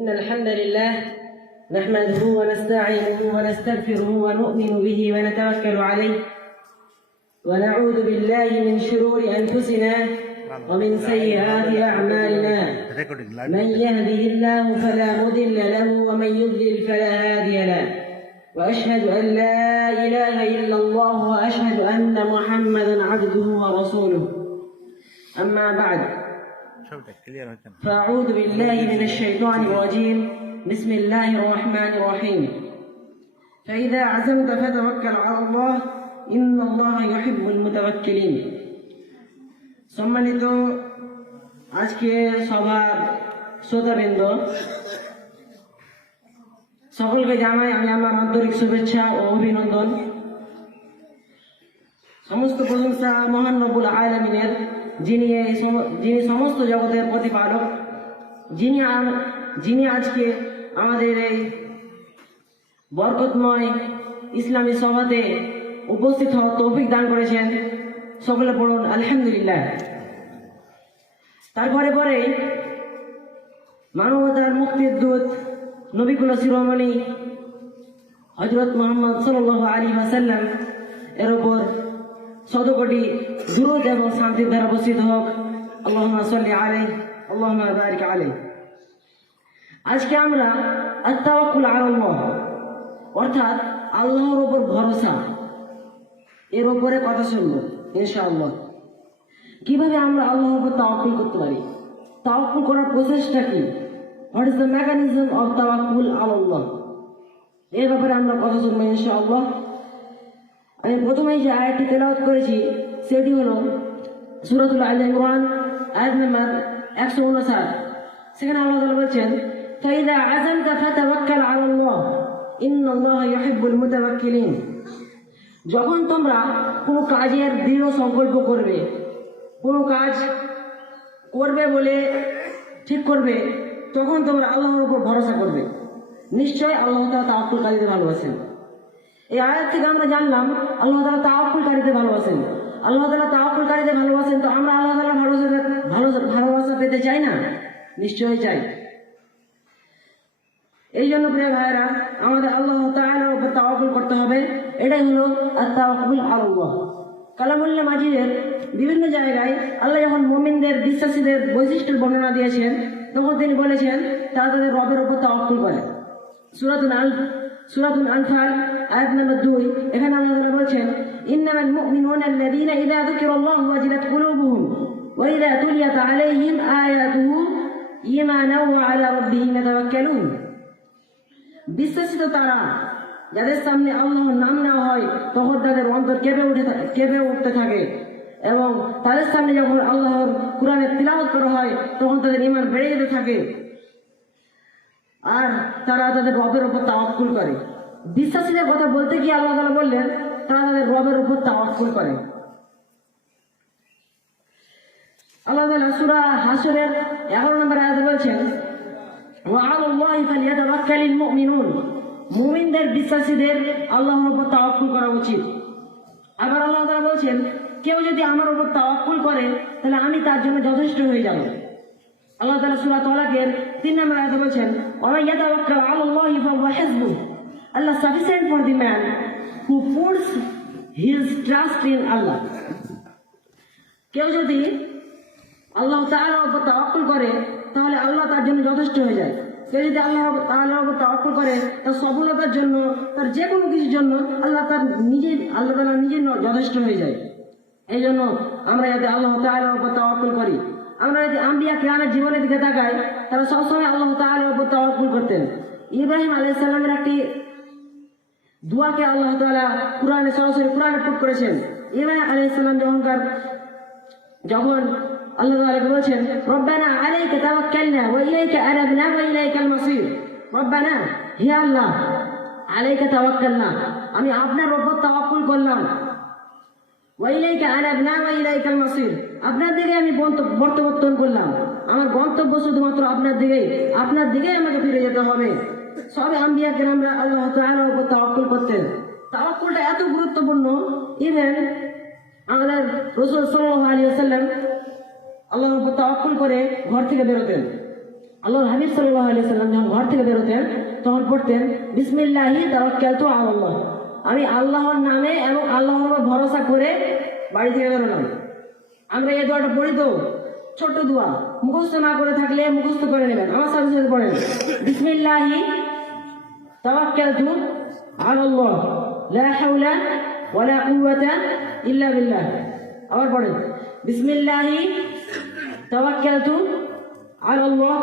إن الحمد لله نحمده ونستعينه ونستغفره ونؤمن به ونتوكل عليه ونعوذ بالله من شرور أنفسنا ومن سيئات أعمالنا. من يهده الله فلا مضل له ومن يضلل فلا هادي له. وأشهد أن لا إله إلا الله وأشهد أن محمدا عبده ورسوله. أما بعد فأعوذ بالله من الشيطان الرجيم بسم الله الرحمن الرحيم فإذا عزمت فتوكل على الله إن الله يحب المتوكلين সম্মানিত আজকে সবার শ্রোতাবৃন্দ সকলকে জানাই আমি আমার আন্তরিক শুভেচ্ছা ও অভিনন্দন সমস্ত প্রশংসা মহান রব্বুল আলমিনের যিনি এই যিনি সমস্ত জগতের প্রতিপালক, যিনি যিনি আজকে আমাদের এই বরকতময় ইসলামী সভাতে উপস্থিত হওয়ার তৌফিক দান করেছেন, সকলে পড়ুন আলহামদুলিল্লাহ। তারপরে পরে মানবতার মুক্তির দূত নবিকুল শিরোমণি হজরত মোহাম্মদ সাল্লাহ আলী ওয়াসাল্লাম এর উপর শত কোটি দুরুদ এবং শান্তির দ্বারা বসিত হোক। আল্লাহ সাল্লি আলাই আল্লাহ বারিক আলাই আজকে আমরা আত্মাওয়াকুল আল্লাহ, অর্থাৎ আল্লাহর ওপর ভরসা, এর উপরে কথা শুনব, ইনশাআল্লাহ। কীভাবে আমরা আল্লাহর উপর তাওয়াক্কুল করতে পারি? তাওয়াক্কুল করার প্রসেসটা কি? What is the mechanism of তাওয়াক্কুল আল্লাহ? এর ব্যাপারে আমরা কথা শুনব, ইনশাআল্লাহ। আমি প্রথমে যে আয়টি তেলাওয়াত করেছি, সেটি হলো সুরত আল ইমরান আয় নাম্বার একশো উনষাট। সেখানে আল্লাহ তালা বলছেন, ফাইদা আজামতা ফাতাবাক্কাল আলাল্লাহ, ইন্নাল্লাহ ইউহিব্বুল মুতাওয়াক্কিলিন। যখন তোমরা কোনো কাজের দৃঢ় সংকল্প করবে, কোনো কাজ করবে বলে ঠিক করবে, তখন তোমরা আল্লাহর উপর ভরসা করবে। নিশ্চয় আল্লাহ তালা তাওয়াক্কুলকারীদের ভালোবাসেন। এই আয়াত থেকে আমরা জানলাম, আল্লাহ তালা তাওয়াক্কুলকারীদের ভালোবাসেন। আল্লাহ তালা তাওয়াক্কুলকারীদের ভালোবাসেন, তো আমরা আল্লাহ তালা ভালোবাসা ভালো ভালোবাসা পেতে চাই না? নিশ্চয়ই চাই। এই জন্য প্রিয় ভাইরা আমাদের আল্লাহ তাওয়াক্কুল করতে হবে। এটাই হলো আত-তাওয়াক্কুল আল্লাহ কালামুল্লাহ মাজিদের বিভিন্ন জায়গায় আল্লাহ যখন মুমিনদের, বিশ্বাসীদের বৈশিষ্ট্যের বর্ণনা দিয়েছেন, তখন তিনি বলেছেন, তারা তাদের রবের উপর তাওয়াক্কুল করে। সূরাতুল আল সূরাতুল আনফাল আয়াত নম্বর দুই, এখানে আল্লাহ তাআলা বলছেন, ইন্নামাল মুমিনুনা আল্লাযীনা ইযা যুকিরাল্লাহু ওয়াজিলাত কুলুবুহুম ওয়া ইযা তুলিয়াত আলাইহিম আয়াতুহু ঈমানাও ওয়া আলা রাব্বিহিম ইয়াতাওয়াক্কালুন. বিশ্বাসী তো তারা, যাদের সামনে আল্লাহর নাম নেওয়া হয়, তখন তাদের অন্তর কেঁপে উঠে কেঁপে উঠতে থাকে এবং তাদের সামনে যখন আল্লাহর কোরআনের তিলাওয়াত করা হয়, তখন তাদের ইমান বেড়ে যেতে থাকে। আর তারা তাদের রবের উপর তাওয়াক্কুল করে। বিশ্বাসীদের কথা বলতে গিয়ে আল্লাহ তাআলা বললেন তারা তাদের রবের উপর তাওয়াক্কুল করে আল্লাহ তাআলা সূরা হাসরের 11 নম্বর আয়াতে বলছেন وعلى الله فليتوكل المؤمنون মুমিনদের বিশ্বাসীদের আল্লাহর উপর তাওয়াক্কুল করা উচিত আবার আল্লাহ তাআলা বলছেন কেউ যদি আমার উপর তাওয়াক্কুল করে তাহলে আমি তার জন্য যথেষ্ট হয়ে যাব আল্লাহ তাআলা সূরা তালাকের 3 নম্বর আয়াতে বলছেন ওয়া ইয়াতাওয়াক্কাল আলা আল্লাহি ফাহুয়া হিসবুহ Allah sufficient for the man who puts his trust in Allah কেউ যদি আল্লাহ তাআলার উপর তাওয়াক্কুল করে, তাহলে আল্লাহ তার জন্য যথেষ্ট হয়ে যায়। কেউ যদি আল্লাহ তাআলার উপর তাওয়াক্কুল করে, তার সফলতার জন্য, তার যে কোনো কিছুর জন্য, আল্লাহ তার নিজে আল্লাহ তাআলা নিজে যথেষ্ট হয়ে যায়। এই জন্য আমরা যাতে আল্লাহ তাআলার উপর তাওয়াক্কুল করি, আমরা যদি আম্বিয়া কিরামের জীবনের দিকে তাকাই তারা সবসময় আল্লাহ তাআলার উপর তাওয়াক্কুল করতেন। ইব্রাহিম আলাইহিস সালামের একটি দোয়াকে আল্লাহ তাআলা কোরআনে সরাসরি কোরআনে পুট করেছেন। ইব্রাহিম আলাইহিস সালাম যখনকার যখন আল্লাহ তাআলা বলেছেন, রব্বানা আলাইকা তাওয়াক্কালনা ওয়া ইলাইকা আনাবনা ওয়া ইলাইকাল মাসির। রব্বানা, হে আল্লাহ, আলাইকা তাওয়াক্কালনা, আমি আপনার উপর তাওয়াক্কুল করলাম। ওয়া ইলাইকা আনাবনা ওয়া ইলাইকাল মাসির। আপনার দিকে আমি প্রত্যাবর্তন করলাম। আমার গন্তব্য শুধুমাত্র আপনার দিকেই। আপনার দিকেই আমাকে ফিরে যেতে হবে। সবে আম্বিয়া কেরামরা আল্লাহ তাআলার উপর তাওয়াক্কুল করতেন। তাওয়াক্কুলটা এত গুরুত্বপূর্ণ। ইভেন আমাদের রসুল সাল্লাল্লাহু আলাইহি ওয়াসাল্লাম আল্লাহর উপর তাওয়াক্কুল করে ঘর থেকে বেরোতেন। আল্লাহর হাবিব সাল্লাহ আলিয়া সাল্লাম যখন ঘর থেকে বেরোতেন, তখন পড়তেন, বিসমিল্লাহি তাওয়াক্কালতু আল্লাহ। আমি আল্লাহর নামে এবং আল্লাহর উপর ভরসা করে বাড়ি থেকে বেরোলাম। আমরা এই দোয়াটা পড়ি তো, ছোট্ট দোয়া। মুখস্থ না করে থাকলে মুখস্থ করে নেবেন। আমার সাথে সাথে পড়েন। বিসমিল্লাহি তাওয়াক্কালতু আলাল্লাহ, লা হাওলা ওয়ালা কুওয়াতা ইল্লা বিল্লাহ। আবার পড়েন, বিসমিল্লাহি, তাওয়াক্কালতু আলাল্লাহ,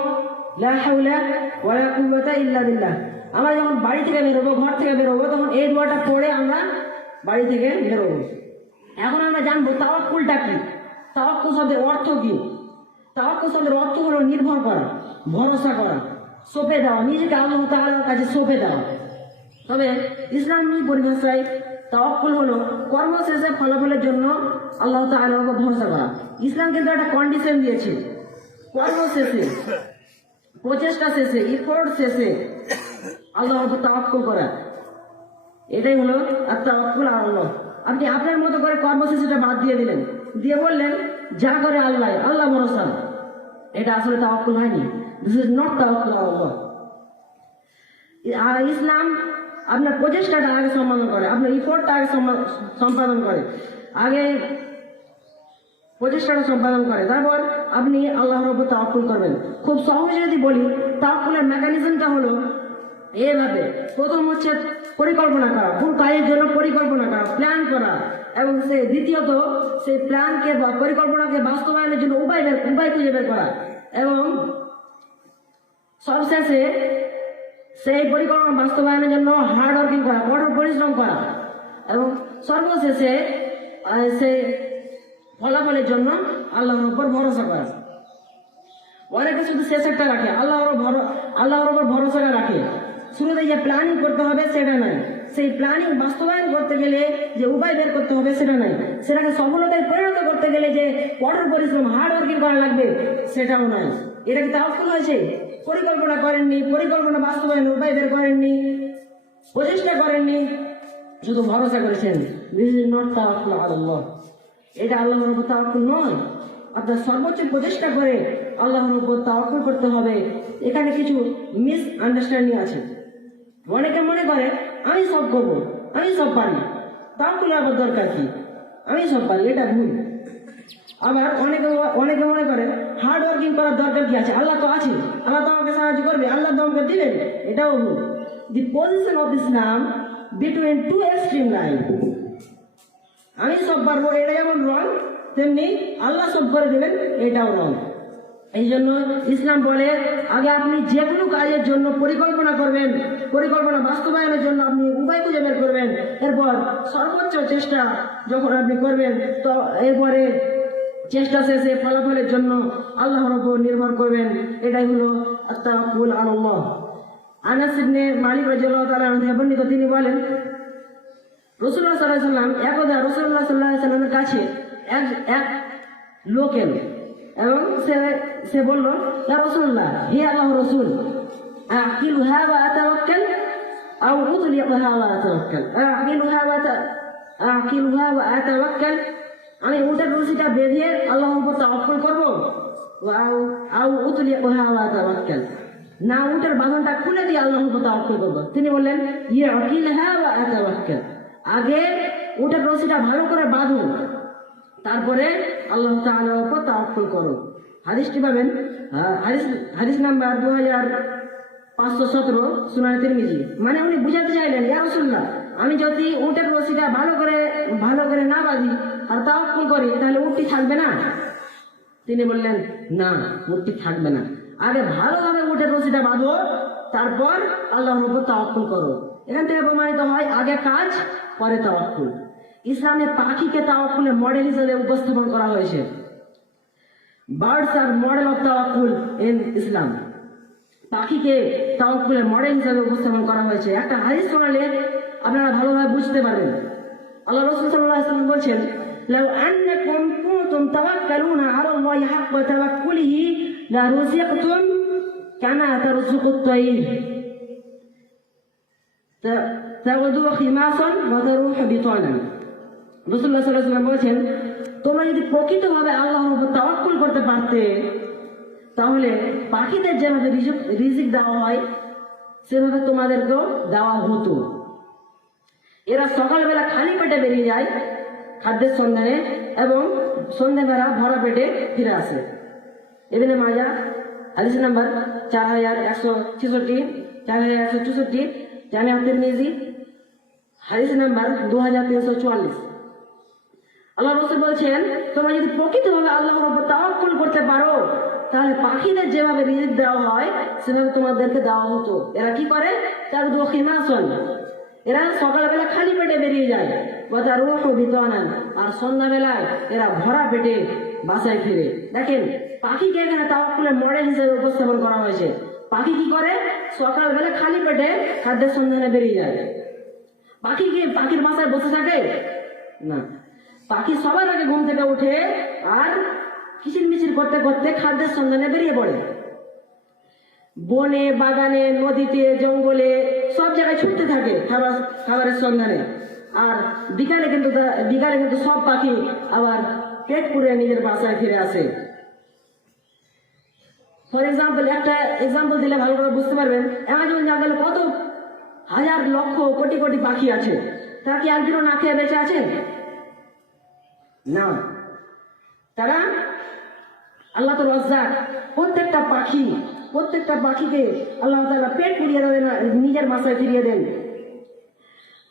লা হাওলা ওয়ালা কুওয়াতা ইল্লা বিল্লাহ। আমরা যখন বাড়ি থেকে বেরোবো, ঘর থেকে বেরোবো, তখন এই দোয়াটা পড়ে আমরা বাড়ি থেকে বেরোবো। এখন আমরা জানব তাওয়াক্কুলটা কি? তাওয়াক্কুল শব্দের অর্থ কি? তাওয়াক্কুল শব্দের অর্থ হলো নির্ভর করা, ভরসা করা। সোপে দেওয়া নিজেকে আল্লাহ তাআলার কাছে সোপে দেওয়া তবে ইসলামী পরিভাষায় তাওয়াক্কুল হলো কর্ম শেষে ফলাফলের জন্য আল্লাহ তাআলার উপর ভরসা করা। ইসলাম কিন্তু একটা কন্ডিশন দিয়েছে। কর্ম শেষে প্রচেষ্টা শেষে ইফোর্ট শেষে আল্লাহর উপর তাওয়াক্কুল করা। এটাই হলো আর তাওয়াক্কুল আল্লাহ। আপনি আপনার মতো করে কর্মসূচিটা বাদ দিয়ে দিলেন। দিয়ে বললেন, যা করে আল্লাহ আল্লাহ ভরসা। এটা আসলে তাওয়াক্কুল হয়নি। নট তাওয়াক্কুল আল্লাহ আর ইসলাম আপনার প্রচেষ্টাটা আগে সম্পাদন করে, আপনার ইফোর্টটা আগে সম্পা- সম্পাদন করে। আগে প্রচেষ্টাটা সম্পাদন করে, তারপর আপনি আল্লাহর উপর তাওয়াক্কুল করবেন। খুব সহজে যদি বলি, তাওয়াক্কুলের মেকানিজমটা হলো এভাবে। প্রথম হচ্ছে পরিকল্পনা করা কোন কাজের জন্য পরিকল্পনা করা প্ল্যান করা। এবং সে দ্বিতীয়ত সেই প্ল্যানকে বা পরিকল্পনাকে বাস্তবায়নের জন্য উপায় বের, উপায় খুঁজে বের করা। এবং সবশেষে সেই পরিকল্পনা বাস্তবায়নের জন্য হার্ড ওয়ার্কিং করা কঠোর পরিশ্রম করা এবং সর্বশেষে আহ, সে ফলাফলের জন্য আল্লাহর উপর ভরসা করা। অনেকে শুধু শেষেরটা রাখে আল্লাহর আল্লাহর উপর ভরসাটা রাখে। শুরুতে যে প্ল্যানিং করতে হবে সেটা নয় সেই প্ল্যানিং বাস্তবায়ন করতে গেলে যে উপায় বের করতে হবে সেটা নয় সেটাকে সফলতায় পরিণত করতে গেলে যে কঠোর পরিশ্রম হার্ড ওয়ার্কিং করা লাগবে সেটাও নয় এটা কি তাওয়াক্কুল হয়েছে? পরিকল্পনা করেননি, পরিকল্পনা বাস্তবায়ন উপায় বের করেননি, প্রচেষ্টা করেননি, শুধু ভরসা করেছেন। দিস ইজ নট তাওয়াক্কুল আল্লাহ এটা আল্লাহর উপর তাওয়াক্কুল নয়। আপনার সর্বোচ্চ প্রচেষ্টা করে আল্লাহর উপর তাওয়াক্কুল করতে হবে। এখানে কিছু মিস আন্ডারস্ট্যান্ডিং আছে। অনেকে মনে করে, আমি সব করব, আমি সব পারি। তাওয়াক্কুল আবার দরকার কি? আমি সব পারি, এটা ভুল। আবার অনেকে অনেকে মনে করে হার্ড ওয়ার্কিং করার দরকার কি আছে? আল্লাহ তো আছে। আল্লাহ তো আমাকে সাহায্য করবে। আল্লাহ তো আমাকে দিবেন। এটাও ভুল। The position of Islam between two extreme line আমি সব পারব এটা যেমন রং তেমনি আল্লাহ সব করে দেবেন, এটাও রং এই জন্য ইসলাম বলে, আগে আপনি যে কোনো কাজের জন্য পরিকল্পনা করবেন। পরিকল্পনা বাস্তবায়নের জন্য আপনি উপায় খুঁজে বের করবেন। এরপর সর্বোচ্চ চেষ্টা যখন আপনি করবেন, তো এরপরে চেষ্টা শেষে ফলাফলের জন্য আল্লাহর উপর নির্ভর করবেন। এটাই হলো আত্মাকুল আল্লাহ আনাস ইবনে মালিক রাদিয়াল্লাহু তাআলা তিনি বলেন রসুল্লাহ সাল্লাহ সাল্লাম একদা রসুল্লাহ সাল্লাহ সাল্লামের কাছে এক এক লোক এলো এবং সে সে বলল, ইয়া রসুল্লাহ হে আল্লাহ রসুল আকিলুহা ওয়া আতাওয়াক্কাল আও উতলিকুহা ওয়া আতাওয়াক্কাল? আকিলুহা ওয়া আতা- আকিলুহা ওয়া আতাওয়াক্কাল আমি উটের রশিটা বেঁধে আল্লাহর উপর তাওয়াক্কুল করব? আও আও উতলিকুহা ওয়া আতাওয়াক্কাল না উটের বাঁধনটা খুলে দিয়ে আল্লাহর উপর তাওয়াক্কুল করব। তিনি বললেন ইয়া আকিলহা ওয়া আতাওয়াক্কাল আগে উটের রশিটা ভালো করে বাঁধুন তারপরে আল্লাহ তাআলার উপর তাওয়াক্কুল করো। হাদিসটি পাবেন হাদিস হাদিস নাম্বার দু হাজার পাঁচশো সতেরো, সুনানি তিরমিজি। মানে উনি বুঝাতে চাইলেন, ইয়া রাসূলুল্লাহ আমি যদি উটের রশিটা ভালো করে ভালো করে না বাঁধি আর তাওয়াক্কুল করি? তাহলে উটটি থাকবে না? তিনি বললেন, না, উটটি থাকবে না। আগে ভালোভাবে উটের রশিটা বাঁধো, তারপর আল্লাহর উপর তাওয়াক্কুল করো। এখান থেকে প্রমাণিত হয়, আগে কাজ, পরে তাওয়াক্কুল। ইসলামে পাখিকে তাওয়াক্কুলের মডেল হিসেবে উপস্থাপন করা হয়েছে। বার্ডস আর মডেল অফ তাওয়াক্কুল ইন ইসলাম। পাখিকে তাওয়াক্কুলের মডেল হিসেবে উপস্থাপন করা হয়েছে। একটা হাদিস শোনালে আপনারা ভালোভাবে বুঝতে পারবেন আল্লাহ রসুল সাল্লাল্লাহু আলাইহি ওয়াসাল্লাম বলছেন لو أنكم كنتم توكلون على الله حق توكله لرزقتم كما ترزق الطير ت- تغدو خماصا وتروح بطانا রসুল্লাহ সাল্লাহ সাল্লাম বলছেন তোমরা যদি প্রকৃতভাবে আল্লাহর উপর তাওয়াক্কুল করতে পারতে তাহলে পাখিদের যেভাবে রিজিক রিজিক দেওয়া হয় সেভাবে তোমাদেরকেও দেওয়া হতো এরা সকালবেলা খালি পেটে বেরিয়ে যায় খাদ্যের সন্ধানে এবং সন্ধ্যেবেলা ভরা পেটে ফিরে আসে। এখানে মাজা হাদিস নাম্বার চার হাজার একশো ছেষট্টি, চার হাজার একশো চৌষট্টি জামিয়া তিরমিজি, হাদিস নাম্বার দু হাজার তিনশো চুয়াল্লিশ। আল্লাহ রসুল বলছেন, তোমরা যদি প্রকৃতভাবে আল্লাহর উপর তাওয়াক্কুল করতে পারো, তাহলে পাখিদের যেভাবে রিজিক দেওয়া হয়, সেভাবে তোমাদেরকে দেওয়া হতো। এরা কি করে? তার দক্ষিণাসন এরা সকালবেলা খালি পেটে বেরিয়ে যায়। তার রোহ বিতরান আর সন্ধ্যাবেলায় এরা ভরা পেটে বাসায় ফিরে। দেখেন, পাখিকে এখানে তাওয়াক্কুলের মডেল হিসেবে উপস্থাপন করা হয়েছে। পাখি কি করে? সকালবেলা খালি পেটে খাদ্যের সন্ধানে বেরিয়ে যায়। পাখি কি পাখির বাসায় বসে থাকে? না। পাখি সবার আগে ঘুম থেকে উঠে আর কিচির মিচির করতে করতে খাদ্যের সন্ধানে বেরিয়ে পড়ে। বনে, বাগানে, নদীতে, জঙ্গলে, সব জায়গায় ছুটতে থাকে খাবার, খাবারের সন্ধানে। আর বিকালে কিন্তু বিকালে কিন্তু সব পাখি আবার পেট পুড়ে নিজের বাসায় ফিরে আসে। ফর এক্সাম্পল একটা এক্সাম্পল দিলে ভালো করে বুঝতে পারবেন, অ্যামাজন জঙ্গলে কত হাজার লক্ষ কোটি কোটি পাখি আছে। তারা কি একদিনও না খেয়ে বেঁচে আছেন? না। তারা আল্লাহ তো রজ্জাক প্রত্যেকটা পাখি, প্রত্যেকটা পাখিকে আল্লাহ তালা পেট পুড়িয়ে দেন নিজের মাসায় ফিরিয়ে দেন।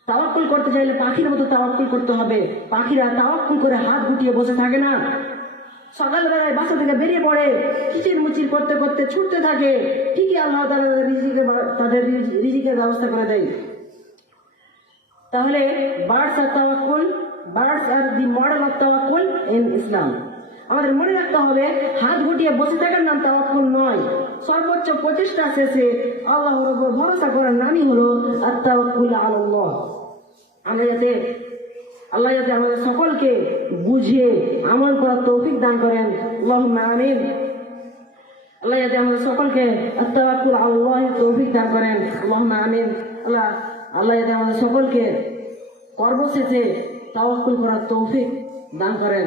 তাওয়াক্কুল করতে চাইলে পাখির মতো তাওয়াক্কুল করতে হবে। পাখিরা তাওয়াক্কুল করে হাত গুটিয়ে বসে থাকে না। সকালবেলায় বাসা থেকে বেরিয়ে পড়ে, কিচির মুচির করতে করতে ছুটতে থাকে। ঠিকই আল্লাহ তাআলা রিজিকে তাদের রিজিকের ব্যবস্থা করে দেয়। তাহলে বার্ডস আর তাওয়াক্কুল, birds are the model of তাওয়াক্কুল ইন ইসলাম। আমাদের মনে রাখতে হবে, হাত গুটিয়ে বসে থাকার নাম তাওয়াক্কুল নয়। সর্বোচ্চ প্রচেষ্টা শেষে আল্লাহর উপর ভরসা করার নামই হলো আত্মাওয়াক্কুল আলাল্লাহ। আমরা যাতে, আল্লাহ যাতে আমাদের সকলকে বুঝিয়ে আমল করার তৌফিক দান করেন। আল্লাহুম্মা আমিন। আল্লাহ যাতে আমাদের সকলকে আত্তাওয়াক্কুল আল্লাহ তৌফিক দান করেন। আল্লাহুম্মা আমিন। আল্লাহ আল্লাহ যাতে আমাদের সকলকে কর্মশেষে তাওয়াক্কুল করার তৌফিক দান করেন।